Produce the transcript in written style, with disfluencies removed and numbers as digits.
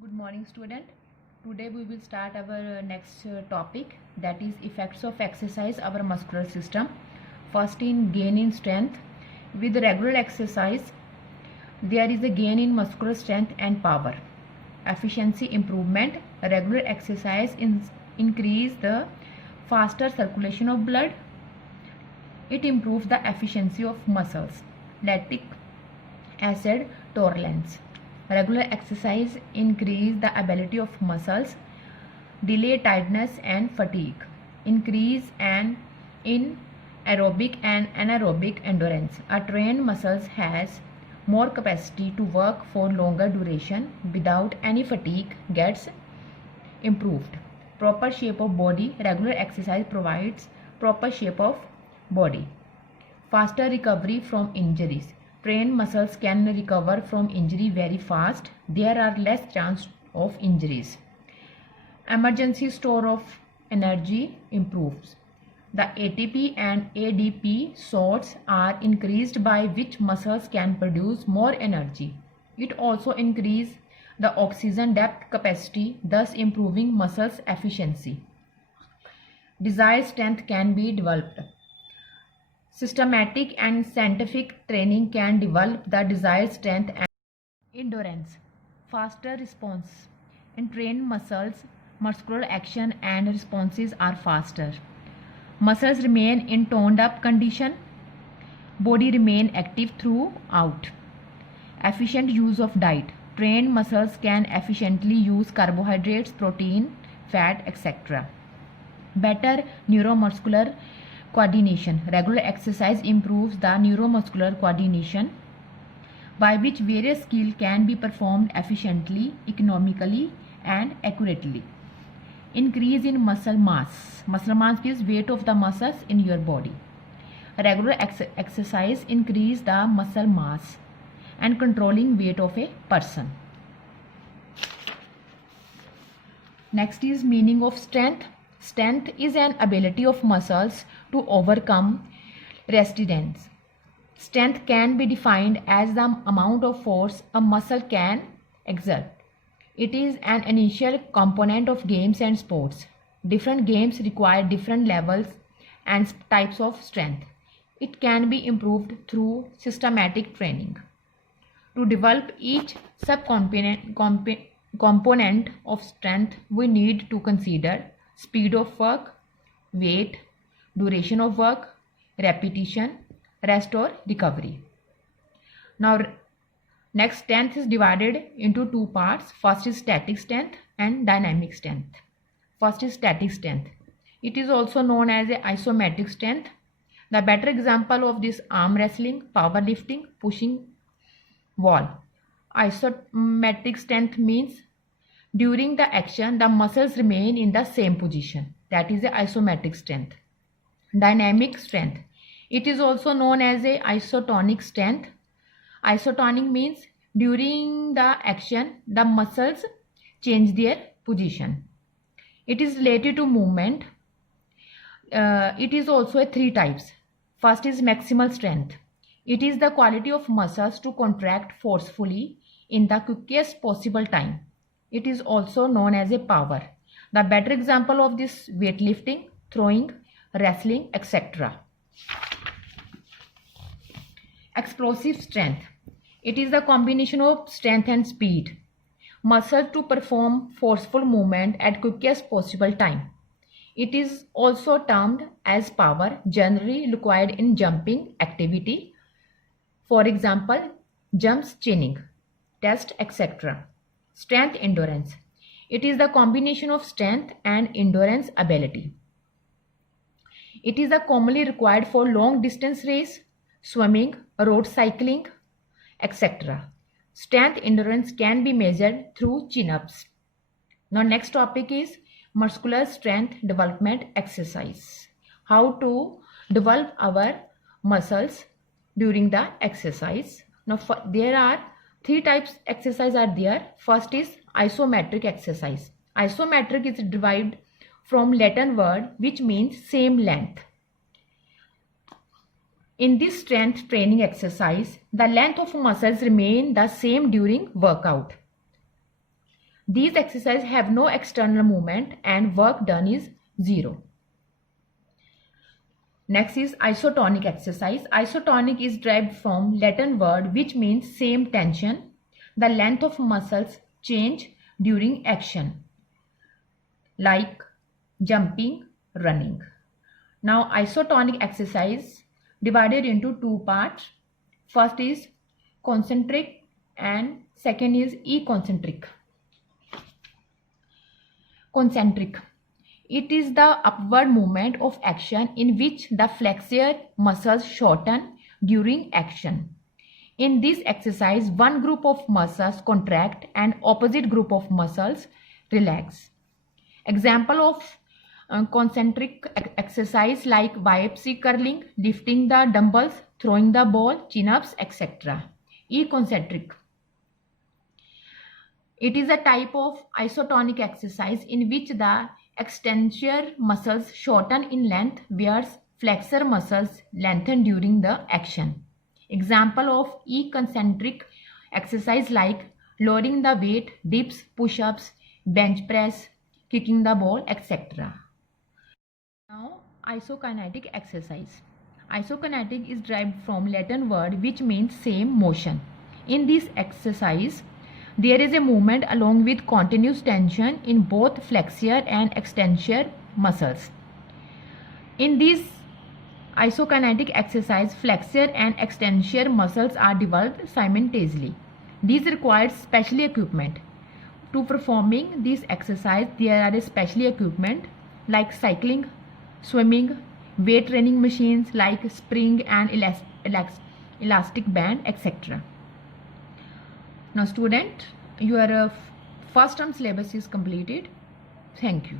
Good morning, student. Today we will start our next topic, that is effects of exercise our muscular system. First, in gain in strength. With regular exercise there is a gain in muscular strength and power. Efficiency improvement. Regular exercise increase the faster circulation of blood. It improves the efficiency of muscles. Lactic acid tolerance. Regular exercise increase the ability of muscles, delay tiredness and fatigue, increase in aerobic and anaerobic endurance. A trained muscles has more capacity to work for longer duration without any fatigue gets improved. Proper shape of body. Regular exercise provides proper shape of body. Faster recovery from injuries. Trained muscles can recover from injury very fast. There are less chance of injuries. Emergency store of energy improves. The ATP and ADP sorts are increased by which muscles can produce more energy. It also increases the oxygen depth capacity, thus improving muscles efficiency. Desired strength can be developed. Systematic and scientific training can develop the desired strength and endurance. Faster response. In trained muscles, muscular action and responses are faster. Muscles remain in toned up condition. Body remain active throughout. Efficient use of diet. Trained muscles can efficiently use carbohydrates, protein, fat, etc. Better neuromuscular coordination. Regular exercise improves the neuromuscular coordination by which various skills can be performed efficiently, economically and accurately. Increase in muscle mass. Muscle mass is weight of the muscles in your body. Regular exercise increase the muscle mass and controlling weight of a person. Next is meaning of strength. Strength is an ability of muscles to overcome resistance. Strength can be defined as the amount of force a muscle can exert. It is an initial component of games and sports. Different games require different levels and types of strength. It can be improved through systematic training. To develop each subcomponent component of strength, we need to consider speed of work, weight, duration of work, repetition, rest or recovery. Now, next, strength is divided into two parts. First is static strength and dynamic strength. First is static strength. It is also known as a isometric strength. The better example of this arm wrestling, powerlifting, pushing wall. Isometric strength means during the action, the muscles remain in the same position. That is a isometric strength. Dynamic strength. It is also known as a isotonic strength. Isotonic means during the action, the muscles change their position. It is related to movement. It is also a three types. First is maximal strength. It is the quality of muscles to contract forcefully in the quickest possible time. It is also known as a power. The better example of this weightlifting, throwing, wrestling, etc. Explosive strength. It is the combination of strength and speed. Muscle to perform forceful movement at quickest possible time. It is also termed as power, generally required in jumping activity. For example, jumps, chinning, test, etc. Strength endurance. It is the combination of strength and endurance ability. It is commonly required for long distance race, swimming, road cycling, etc. Strength endurance can be measured through chin-ups. Now, next topic is muscular strength development exercise. How to develop our muscles during the exercise. Now, there are three types exercise are there. First is isometric exercise. Isometric is derived from Latin word which means same length. In this strength training exercise, the length of muscles remain the same during workout. These exercises have no external movement and work done is 0. Next is isotonic exercise. Isotonic is derived from Latin word which means same tension. The length of muscles change during action, like jumping, running. Now isotonic exercise divided into two parts. First is concentric and second is eccentric. Concentric. It is the upward movement of action in which the flexor muscles shorten during action. In this exercise, one group of muscles contract and opposite group of muscles relax. Example of concentric exercise like biopsy curling, lifting the dumbbells, throwing the ball, chin-ups, etc. Eccentric. It is a type of isotonic exercise in which the extensor muscles shorten in length whereas flexor muscles lengthen during the action. Example of eccentric exercise like lowering the weight, dips, push-ups, bench press, kicking the ball, etc. Now, isokinetic exercise. Isokinetic is derived from Latin word which means same motion. In this exercise, there is a movement along with continuous tension in both flexor and extensor muscles. In this isokinetic exercise, flexor and extensor muscles are developed simultaneously. These require special equipment. To performing this exercise, there are special equipment like cycling, swimming, weight training machines like spring and elastic band, etc. Now student, your first term syllabus is completed. Thank you.